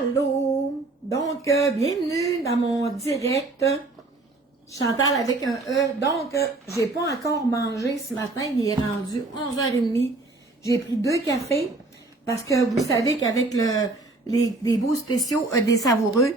Allô! Donc, bienvenue dans mon direct. Chantal avec un E. Donc, j'ai pas encore mangé ce matin. Il est rendu 11h30. J'ai pris 2 cafés parce que vous savez qu'avec des beaux spéciaux des savoureux,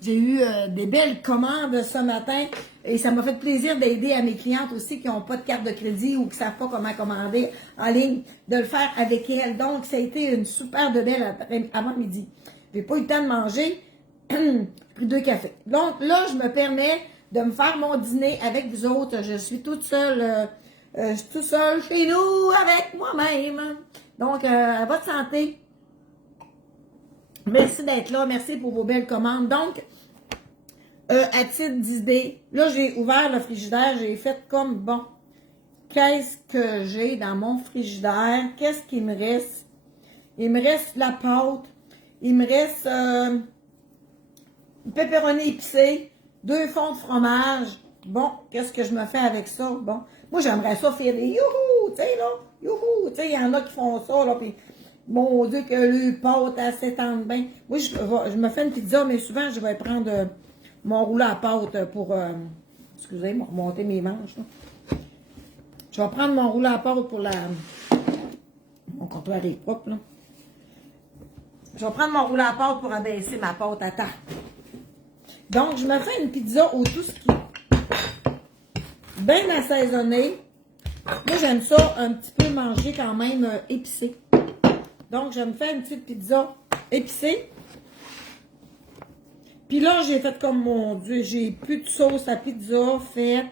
j'ai eu des belles commandes ce matin et ça m'a fait plaisir d'aider à mes clientes aussi qui n'ont pas de carte de crédit ou qui ne savent pas comment commander en ligne, de le faire avec elles. Donc, ça a été une super de belle avant-midi. J'ai pas eu le temps de manger, j'ai pris 2 cafés. Donc là, je me permets de me faire mon dîner avec vous autres. Je suis toute seule, je suis toute seule chez nous avec moi-même. Donc, à votre santé. Merci d'être là. Merci pour vos belles commandes. Donc, à titre d'idée, là, j'ai ouvert le frigidaire. J'ai fait comme, bon, qu'est-ce que j'ai dans mon frigidaire? Qu'est-ce qu'il me reste? Il me reste la pâte. Il me reste pepperoni épicé, 2 fonds de fromage. Bon, qu'est-ce que je me fais avec ça? Bon, moi, j'aimerais ça faire des youhou, tu sais, là. Youhou, tu sais, il y en a qui font ça, là, puis mon Dieu, que le pâte, elle s'étende bien. Moi, je me fais une pizza, mais souvent, je vais prendre mon rouleau à pâte pour, excusez, remonter mes manches, là. Je vais prendre mon rouleau à pâte pour mon comptoir est propre, là. Je vais prendre mon rouleau à pâte pour abaisser ma pâte à tarte. Donc, je me fais une pizza au tout ski. Bien assaisonnée. Moi, j'aime ça un petit peu manger quand même épicé. Donc, je me fais une petite pizza épicée. Puis là, j'ai fait comme, mon Dieu, j'ai plus de sauce à pizza faite.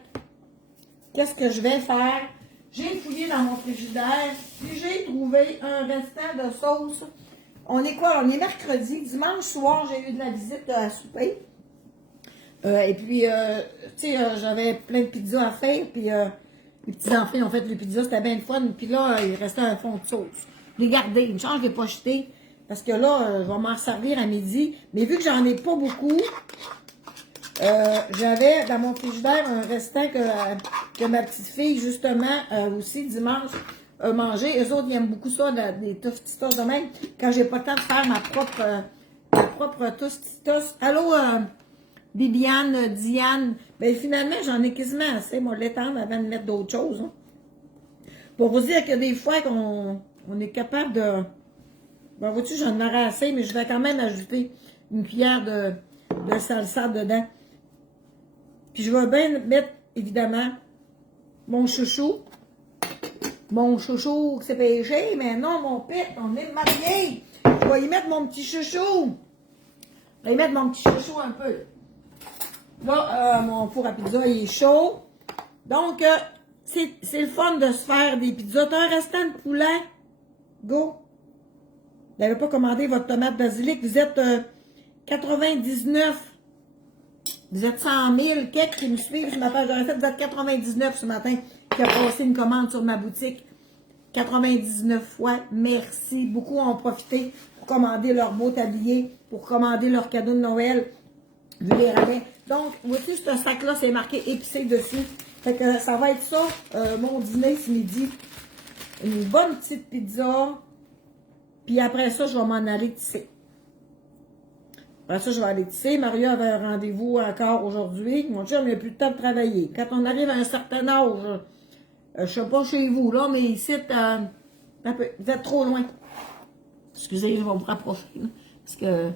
Qu'est-ce que je vais faire? J'ai fouillé dans mon frigidaire. Puis j'ai trouvé un restant de sauce. On est quoi? On est mercredi. Dimanche soir, j'ai eu de la visite à souper. Et puis, tu sais, j'avais plein de pizzas à faire. Puis, les petits-enfants ont fait les pizzas. C'était bien le fun. Puis là, il restait un fond de sauce. Je l'ai gardé. Une chance, je ne l'ai pas jeté. Parce que là, je vais m'en servir à midi. Mais vu que j'en ai pas beaucoup, j'avais dans mon frigidaire un restant que ma petite fille, justement, aussi, dimanche, a mangé. Eux autres, ils aiment beaucoup ça, des tostitos de même. Quand j'ai pas le temps de faire ma propre tostitos. Allô, Bibiane, Diane. Ben finalement, j'en ai quasiment assez. Moi, l'étendre avant de mettre d'autres choses. Hein. Pour vous dire que des fois, qu'on est capable de... Ben, vois-tu, j'en aurais assez, mais je vais quand même ajouter une cuillère de salsa dedans. Puis je vais bien mettre, évidemment, mon chouchou. Mon chouchou, c'est péché, mais non, mon pit, on est mariés. Je vais y mettre mon petit chouchou. Je vais y mettre mon petit chouchou un peu. Là, mon four à pizza, il est chaud. Donc, c'est le fun de se faire des pizzas. T'as un restant de poulet? Go! Vous n'avez pas commandé votre tomate basilic. Vous êtes 99. Vous êtes 100 000. Quelques qui me suivent sur ma page de recette. Vous êtes 99 ce matin qui a passé une commande sur ma boutique. 99 fois. Merci. Beaucoup ont profité pour commander leur beau tablier, pour commander leur cadeau de Noël. Vu les rabais. Donc, voici ce sac-là, c'est marqué épicé dessus. Fait que ça va être ça, mon dîner ce midi. Une bonne petite pizza. Puis après ça, je vais m'en aller tisser. Après ça, je vais aller tisser. Mario avait un rendez-vous encore aujourd'hui. Mon chum, il n'a plus le temps de travailler. Quand on arrive à un certain âge, je ne sais pas chez vous, là, mais ici, vous êtes trop loin. Excusez, je vais vous rapprocher. Là, parce que...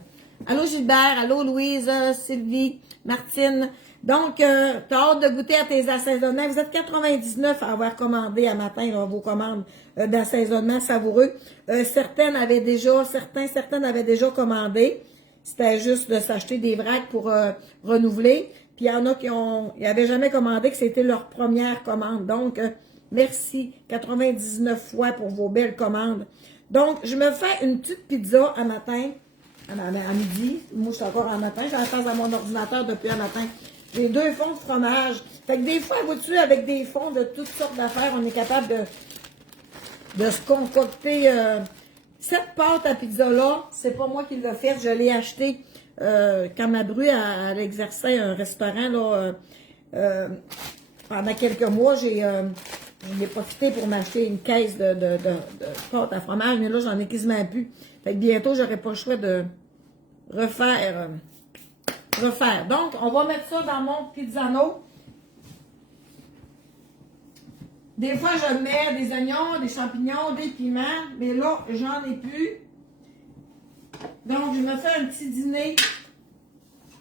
Allô Gilbert, allô Louise, Sylvie, Martine. Donc, tu as hâte de goûter à tes assaisonnements. Vous êtes 99 à avoir commandé à matin là, vos commandes d'assaisonnement savoureux. Certaines avaient déjà commandé. C'était juste de s'acheter des vracs pour renouveler. Puis il y en a qui n'avaient jamais commandé, que c'était leur première commande. Donc, merci 99 fois pour vos belles commandes. Donc, je me fais une petite pizza à matin. À midi, moi je suis encore en matin, j'ai la face à mon ordinateur depuis un matin. J'ai 2 fonds de fromage. Fait que des fois, vois-tu, avec des fonds de toutes sortes d'affaires, on est capable de se concocter. Cette pâte à pizza-là, c'est pas moi qui l'ai faite, je l'ai achetée quand ma bru elle exerçait un restaurant là, pendant quelques mois. J'ai profité pour m'acheter une caisse de pâte à fromage, mais là, j'en ai quasiment plus. Fait que bientôt, j'aurai pas le choix de refaire. Donc, on va mettre ça dans mon pizzano. Des fois, je mets des oignons, des champignons, des piments, mais là, j'en ai plus. Donc, je me fais un petit dîner.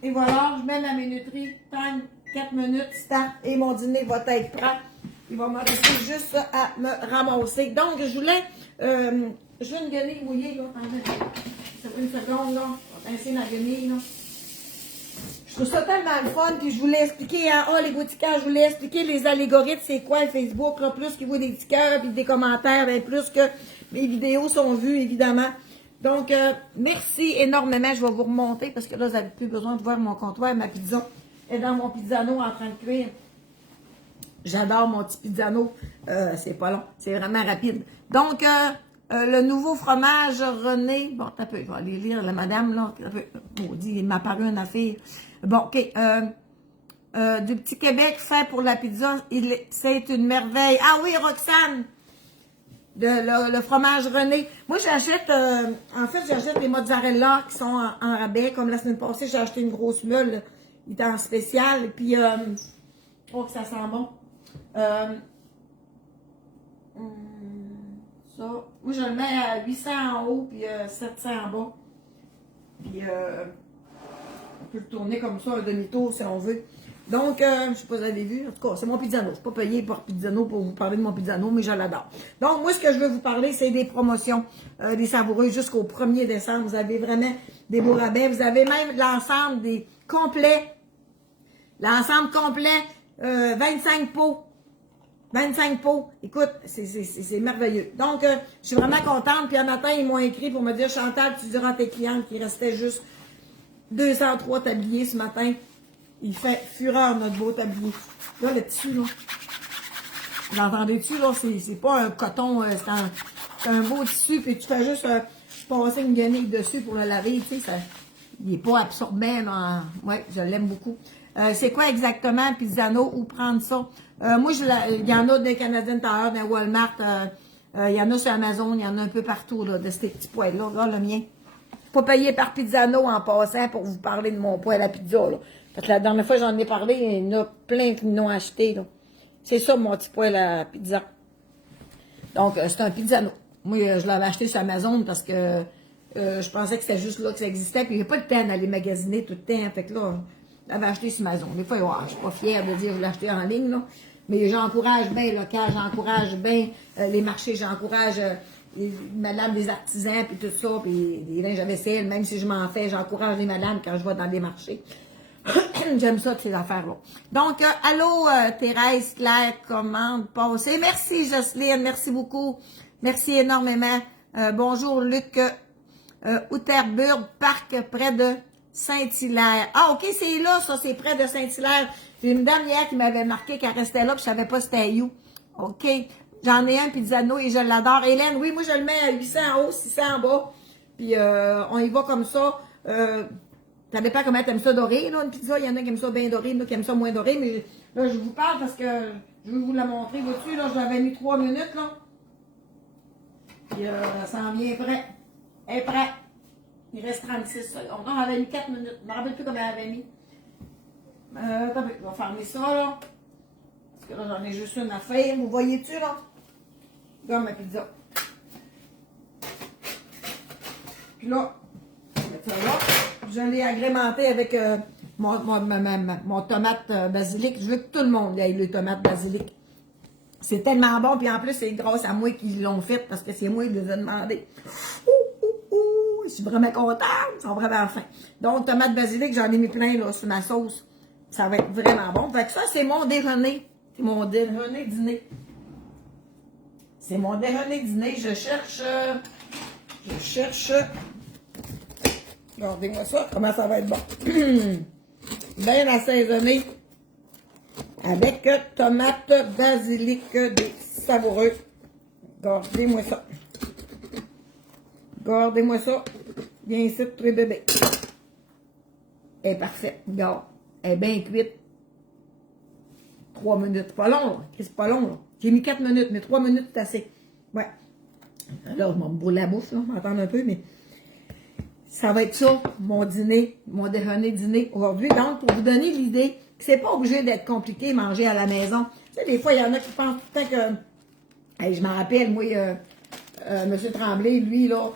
Et voilà, je mets ma minuterie, time, 4 minutes, start, et mon dîner va être prêt. Il va me rester juste à me ramasser. Donc, je voulais une guenille mouillée, là. Attendez, ça fait une seconde, là. On va pincer ma guenille, là. Je trouve ça tellement le fun, puis je voulais expliquer les boutiquages, je voulais expliquer les algorithmes, c'est quoi Facebook, là, plus qu'ils voient des petits cœurs, puis des commentaires, bien plus que mes vidéos sont vues, évidemment. Donc, merci énormément, je vais vous remonter, parce que là, vous n'avez plus besoin de voir mon comptoir, ma pizza est dans mon pizzano en train de cuire. J'adore mon petit pizzano, c'est pas long, c'est vraiment rapide. Donc, le nouveau fromage René, bon, un peu, je vais aller lire la madame, là, maudit, il m'a paru une affaire. Bon, OK, du petit Québec fait pour la pizza, c'est une merveille. Ah oui, Roxane, le fromage René. Moi, j'achète, en fait, j'achète les mozzarella qui sont en rabais, comme la semaine passée, j'ai acheté une grosse meule, il était en spécial, et puis, oh, que ça sent bon. Ça, moi, je le mets à 800 en haut, puis 700 en bas. Puis, on peut le tourner comme ça, un demi-tour, si on veut. Donc, je ne sais pas si vous avez vu. En tout cas, c'est mon pizzano. Je ne suis pas payé par pizzano pour vous parler de mon pizzano, mais je l'adore. Donc, moi, ce que je veux vous parler, c'est des promotions, des savoureux jusqu'au 1er décembre. Vous avez vraiment des beaux rabais. Vous avez même l'ensemble des complets. L'ensemble complet, 25 pots. 25 pots. Écoute, c'est merveilleux. Donc, je suis vraiment contente. Puis un matin, ils m'ont écrit pour me dire, Chantal, tu diras à tes clientes qu'il restait juste 203 tabliers ce matin. Il fait fureur, notre beau tablier. Là, le tissu, là. Vous entendez-tu, là? C'est pas un coton, c'est un beau tissu. Puis tu fais juste passer une guenille dessus pour le laver. Tu sais, il n'est pas absorbant. Ouais, je l'aime beaucoup. C'est quoi exactement, Pizzano, où prendre ça? Moi, il y en a des Canadian Tire, des Walmart, il y en a sur Amazon, il y en a un peu partout, là, de ces petits poêles-là. Là, le mien. Pas payé par Pizzano en passant pour vous parler de mon poêle à pizza, là. Parce que la dernière fois, j'en ai parlé, il y en a plein qui l'ont acheté, là. C'est ça, mon petit poêle à pizza. Donc, c'est un Pizzano. Moi, je l'avais acheté sur Amazon parce que je pensais que c'était juste là que ça existait, puis il n'y a pas de temps d'aller magasiner tout le temps. Fait que là, je l'avais acheté sur Amazon. Des fois, je suis pas fière de dire que je l'ai acheté en ligne, là. Mais j'encourage bien le local, j'encourage bien les marchés, j'encourage les madames des artisans, puis tout ça, puis les linges à vaisselle, même si je m'en fais, j'encourage les madames quand je vais dans des marchés. J'aime ça, ces affaires-là. Donc, allô, Thérèse, Claire, commande, passez. Merci, Jocelyne, merci beaucoup. Merci énormément. Bonjour, Luc. Outerburg, parc près de Saint-Hilaire. Ah, OK, c'est là, ça, c'est près de Saint-Hilaire. J'ai une dame hier qui m'avait marqué qu'elle restait là, puis je savais pas c'était où. OK. J'en ai un pizzano et je l'adore. Hélène, oui, moi, je le mets à 800 en haut, 600 en bas. Puis, on y va comme ça. Ça dépend comment tu aimes ça doré, là, une pizza. Il y en a qui aiment ça bien doré, d'autres qui aiment ça moins doré. Mais là, je vous parle parce que je veux vous la montrer. Vois-tu, là, je l'avais mis 3 minutes, là. Puis, ça en vient prêt. Elle est prête. Il reste 36 secondes. Non, elle avait mis 4 minutes. Je ne me rappelle plus comment elle avait mis. Attends, je vais fermer ça, là. Parce que là, j'en ai juste une à faire. Vous voyez-tu, là? Regarde ma pizza. Puis là, je vais mettre ça là. Je l'ai agrémenté avec mon tomate basilic. Je veux que tout le monde ait le tomate basilic. C'est tellement bon. Puis en plus, c'est grâce à moi qu'ils l'ont fait parce que c'est moi qui les ai demandé. Je suis vraiment contente. Ils sont vraiment fins. Donc, tomate basilic, j'en ai mis plein là, sur ma sauce. Ça va être vraiment bon. Fait que ça, c'est mon déjeuner. C'est mon déjeuner dîner. C'est mon déjeuner dîner. Je cherche. Regardez-moi ça, comment ça va être bon. Bien assaisonné. Avec tomate basilic des savoureux. Regardez-moi ça. Regardez-moi ça. Bien ici, très bébé. Elle est parfaite. Regarde. Elle est bien cuite. 3 minutes. Pas long, là. C'est pas long, là. J'ai mis 4 minutes, mais 3 minutes, c'est assez. Ouais. Là, je m'en brûle la bouffe, là. M'attendre un peu, mais Ça va être ça, mon dîner, mon déjeuner dîner aujourd'hui. Donc, pour vous donner l'idée que c'est pas obligé d'être compliqué manger à la maison. Tu sais, des fois, il y en a qui pensent tout le temps que... Hey, je me rappelle, moi, M. Tremblay, lui, là,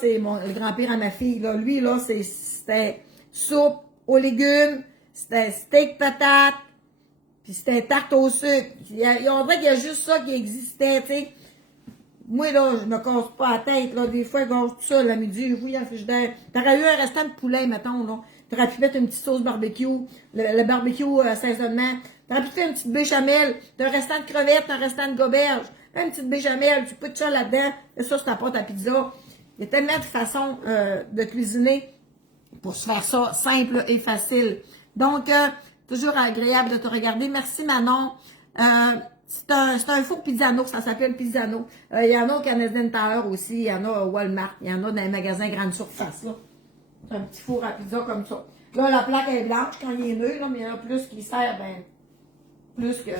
c'est le grand-père à ma fille, là. Lui, là, c'était soupe aux légumes, c'était steak patate, puis c'était tarte au sucre. On dirait qu'il y a juste ça qui existait, tu sais. Moi, là, je me casse pas la tête, là. Des fois, je mange tout ça, la midi, oui, en fiche d'air. T'aurais eu un restant de poulet, mettons, là. T'aurais pu mettre une petite sauce barbecue, le barbecue assaisonnement. T'aurais pu faire une petite béchamel, t'as un restant de crevettes, un restant de goberge. Fais une petite béchamel, tu peux te ça là-dedans. Et ça, c'est ta pâte à pizza. Il y a tellement de façons de cuisiner pour se faire ça simple et facile. Donc, toujours agréable de te regarder. Merci, Manon. C'est un four Pizzano, ça s'appelle Pizzano. Il y en a au Canadian Tower aussi, il y en a au Walmart, il y en a dans les magasins grande surface, là. C'est un petit four à pizza comme ça. Là, la plaque est blanche quand il est neuf, là, mais il y en a plus qui sert, ben, plus que,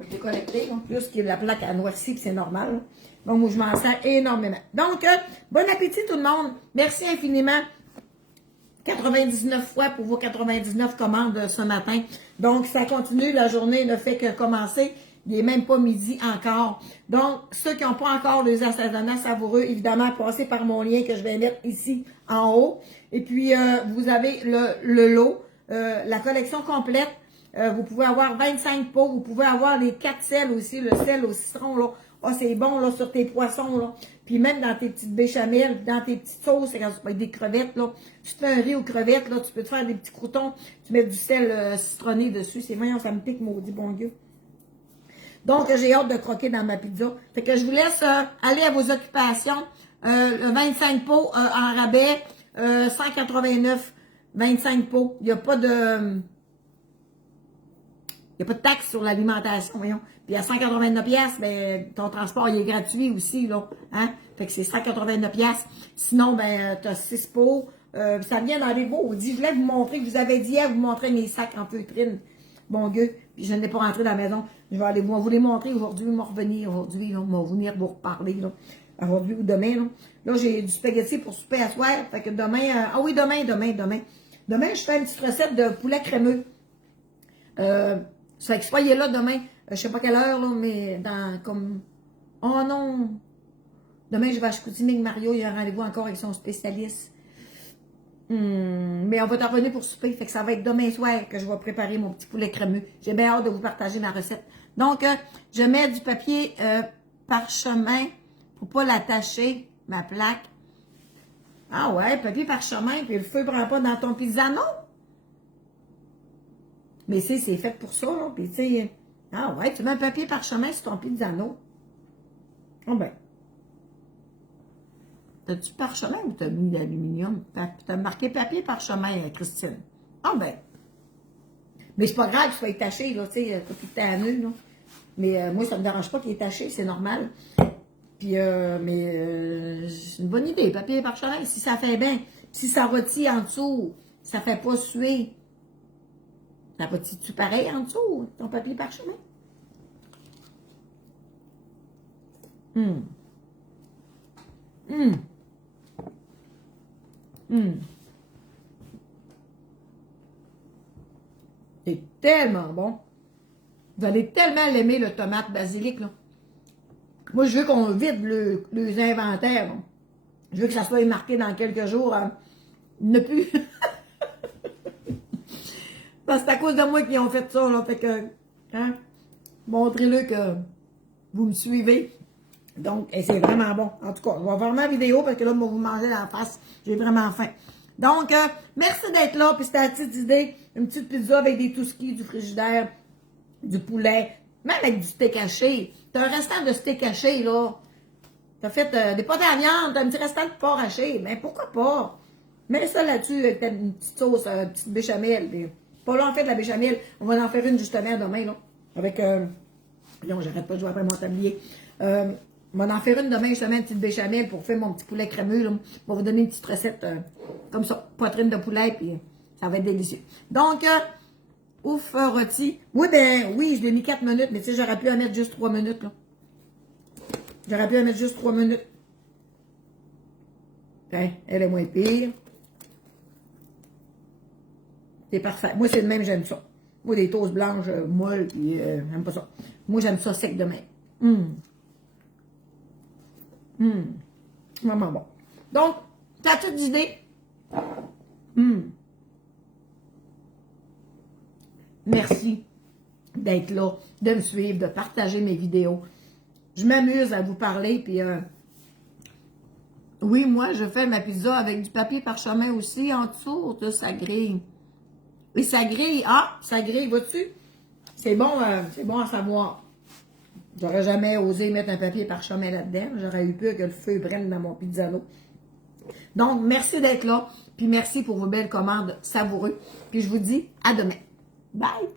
je l'ai connecté, là, plus que la plaque a noirci, puis c'est normal, là. Donc, moi, je m'en sers énormément. Donc, bon appétit tout le monde. Merci infiniment. 99 fois pour vos 99 commandes ce matin. Donc, ça continue. La journée ne fait que commencer. Il n'est même pas midi encore. Donc, ceux qui n'ont pas encore les assaisonnements savoureux, évidemment, passez par mon lien que je vais mettre ici en haut. Et puis, vous avez le lot, la collection complète. Vous pouvez avoir 25 pots. Vous pouvez avoir les 4 sels aussi, le sel au citron, là. Ah, oh, c'est bon, là, sur tes poissons, là. Puis même dans tes petites béchamels, dans tes petites sauces, avec des crevettes, là. Tu te fais un riz aux crevettes, là, tu peux te faire des petits croutons, tu mets du sel citronné dessus. C'est voyons, ça me pique, maudit bon Dieu. Donc, j'ai hâte de croquer dans ma pizza. Fait que je vous laisse aller à vos occupations. 25 pots en rabais, 189, 25 pots. Il n'y a pas de... Il n'y a pas de taxe sur l'alimentation, voyons. Puis à 189 pièces, ben ton transport il est gratuit aussi là, hein. Fait que c'est 189 pièces. Sinon ben tu as 6 pots, ça vient dans les beaux. Je voulais vous montrer, je vous avais dit hier vous montrer mes sacs en feutrine. Bon Dieu, puis je n'ai pas rentré dans la maison. Je vais aller vous les montrer aujourd'hui, je vais revenir aujourd'hui, là, je vais venir vous reparler là. Aujourd'hui ou demain là. Là j'ai du spaghetti pour souper à soir, fait que demain demain je fais une petite recette de poulet crémeux. Ça fait que soyez là demain, je sais pas quelle heure, là, mais dans comme... Oh non! Demain, je vais à Chicoutimi avec Mario, il y a un rendez-vous encore avec son spécialiste. Mais on va t'en revenir pour souper, fait que ça va être demain soir que je vais préparer mon petit poulet crémeux. J'ai bien hâte de vous partager ma recette. Donc, je mets du papier parchemin pour pas l'attacher, ma plaque. Ah ouais, papier parchemin, puis le feu ne prend pas dans ton pizzano. Mais c'est fait pour ça, là. Puis, tu sais, ah ouais, tu mets un papier parchemin sur ton pizzano. Oh ben. T'as-tu parchemin ou t'as mis l'aluminium? T'as marqué papier parchemin, Christine. Ah ben. Mais c'est pas grave qu'il soit taché, là, tu sais, t'as tout le temps à nœud, là. Mais moi, ça me dérange pas qu'il est taché, c'est normal. Puis, c'est une bonne idée, papier parchemin, si ça fait bien. Si ça rôtit en dessous, ça fait pas suer. Ça va-tu pareil en dessous, ton papier parchemin? C'est tellement bon. Vous allez tellement l'aimer, le tomate basilic, là. Moi, je veux qu'on vide les inventaires. Là. Je veux que ça soit marqué dans quelques jours. Ne plus... Parce que c'est à cause de moi qu'ils ont fait ça, là. Fait que, hein, montrez-le que vous me suivez. Donc, c'est vraiment bon. En tout cas, je vais faire ma vidéo parce que là, je vais vous manger la face. J'ai vraiment faim. Donc, merci d'être là. Puis c'était la petite idée. Une petite pizza avec des touskis, du frigidaire, du poulet, même avec du steak haché. T'as un restant de steak haché, là. T'as fait des pâtes à viande, t'as un petit restant de porc haché. Mais pourquoi pas? Mets ça là-dessus avec une petite sauce, une petite béchamel. Puis, pas là, en fait, la béchamel. On va en faire une justement demain, là. Avec, non, j'arrête pas de jouer après mon tablier. On va en faire une demain, justement, une petite béchamel pour faire mon petit poulet crémeux, là. On va vous donner une petite recette comme ça. Poitrine de poulet, puis ça va être délicieux. Donc, ouf, rôti. Oui, ben, oui, je l'ai mis 4 minutes, mais tu sais, j'aurais pu en mettre juste 3 minutes, là. J'aurais pu en mettre juste 3 minutes. Hein, elle est moins pire. C'est parfait. Moi, c'est le même, j'aime ça. Moi, des toasts blanches molles, puis j'aime pas ça. Moi, j'aime ça sec de même. Vraiment bon. Donc, t'as toutes d'idées? Merci d'être là, de me suivre, de partager mes vidéos. Je m'amuse à vous parler, puis oui, moi, je fais ma pizza avec du papier parchemin aussi en dessous, de ça grille. Et ça grille, ça grille, vois-tu? C'est bon à savoir. J'aurais jamais osé mettre un papier parchemin là-dedans. J'aurais eu peur que le feu brenne dans mon pizzano. Donc, merci d'être là, puis merci pour vos belles commandes savoureuses. Puis je vous dis à demain. Bye!